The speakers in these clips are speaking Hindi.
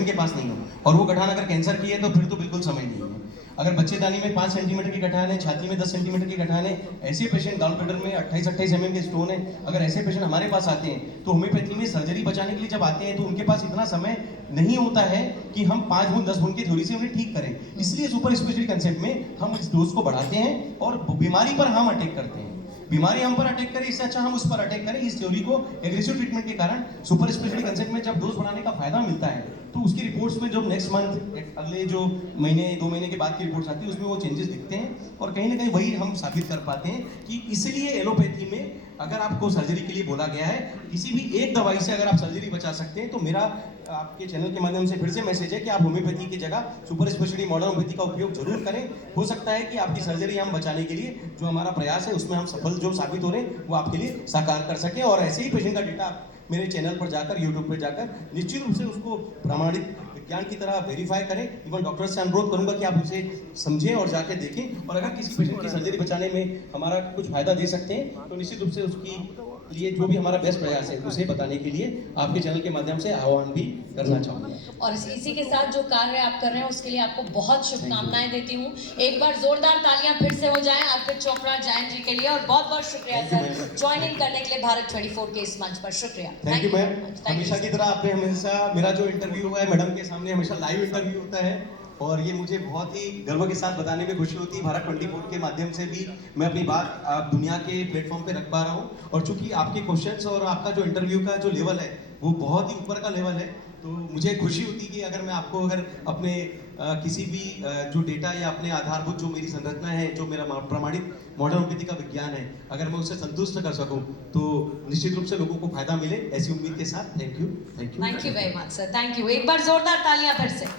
पेशेंट के पास नहीं हो, और वो गठान अगर कैंसर की है तो फिर तो बिल्कुल समय नहीं है। अगर बच्चेदानी में 5 सेंटीमीटर की गठान है, छाती में 10 सेंटीमीटर की गठान है, ऐसे पेशेंट गॉल ब्लैडर में 28-28 mm के स्टोन है, अगर ऐसे पेशेंट हमारे पास आते हैं तो होम्योपैथी में सर्जरी बचाने के लिए जब आते हैं तो उनके पास इतना समय नहीं होता है कि हम 5 गुण 10 गुण की थ्योरी से उन्हें ठीक करें। इसलिए सुपर स्पेशलिटी कंसेप्ट में हम इस डोज को बढ़ाते हैं और बीमारी पर हम अटैक करते हैं। बीमारी हम पर अटैक करे, इससे अच्छा हम उस पर अटैक करें। इस थ्योरी को एग्रेसिव ट्रीटमेंट के कारण सुपर स्पेशलिटी कंसेप्ट में जब डोज बढ़ाने का फायदा मिलता है तो उसकी रिपोर्ट्स में जब नेक्स्ट मंथ अगले जो महीने 2 महीने के बाद की रिपोर्ट्स आती है उसमें वो चेंजेस दिखते हैं, और कहीं ना कहीं वही हम साबित कर पाते हैं कि इसलिए एलोपैथी में अगर आपको सर्जरी के लिए बोला गया है, किसी भी एक दवाई से अगर आप सर्जरी बचा सकते हैं तो मेरा आपके चैनल के माध्यम से फिर से मैसेज है कि आप होम्योपैथी की जगह सुपर स्पेशलिटी मॉडर्न होम्योपैथी का उपयोग जरूर करें। हो सकता है कि आपकी सर्जरी हम बचाने के लिए जो हमारा प्रयास है उसमें हम सफल जो साबित हो रहे हैं वो आपके लिए साकार कर सकें। और ऐसे ही पेशेंट का डेटा आप मेरे चैनल पर जाकर, यूट्यूब पर जाकर निश्चित रूप से उसको प्रमाणित विज्ञान की तरह वेरीफाई करें। इवन डॉक्टर से अनुरोध करूंगा कि आप उसे समझें और जाके देखें, और अगर किसी पेशेंट की सर्जरी बचाने में हमारा कुछ फायदा दे सकते हैं तो निश्चित रूप से उसकी लिए जो भी हमारा बेस्ट प्रयास है उसे बताने के लिए आपके चैनल के माध्यम से आह्वान भी करना चाहूंगा। और इसी के साथ जो कार्य आप कर रहे हैं उसके लिए आपको बहुत शुभकामनाएं देती हूँ। एक बार जोरदार तालियां फिर से हो जाएं अर्पित चोपड़ा जैन जी के लिए, और बहुत बहुत शुक्रिया सर ज्वाइन इन करने के लिए भारत 24 के इस मंच पर। शुक्रिया। Thank you ma'am. हमेशा की तरह आपने हमेशा मेरा जो इंटरव्यू हुआ है मैडम के सामने हमेशा लाइव इंटरव्यू होता है, और ये मुझे बहुत ही गर्व के साथ बताने में खुशी होती है। भारत 24 के माध्यम से भी मैं अपनी बात दुनिया के प्लेटफॉर्म पे रख पा रहा हूँ, और चूंकि आपके क्वेश्चंस और आपका जो इंटरव्यू का जो लेवल है वो बहुत ही ऊपर का लेवल है, तो मुझे खुशी होती है कि अगर मैं आपको अगर अपने किसी भी जो डेटा या अपने आधारभूत जो मेरी संरचना है, जो मेरा प्रमाणित मॉडर्न होम्योपैथी का विज्ञान है, अगर मैं उससे संतुष्ट कर सकूं तो निश्चित रूप से लोगों को फायदा मिले, ऐसी उम्मीद के साथ thank you. Thank you very much sir, thank you. एक बार जोरदार तालियां फिर से।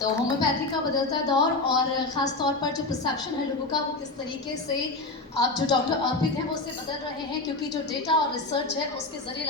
तो होम्योपैथी का बदलता दौर और ख़ास तौर पर जो परसेप्शन है लोगों का वो किस तरीके से आप जो डॉक्टर अर्पित हैं वो उससे बदल रहे हैं, क्योंकि जो डेटा और रिसर्च है उसके ज़रिए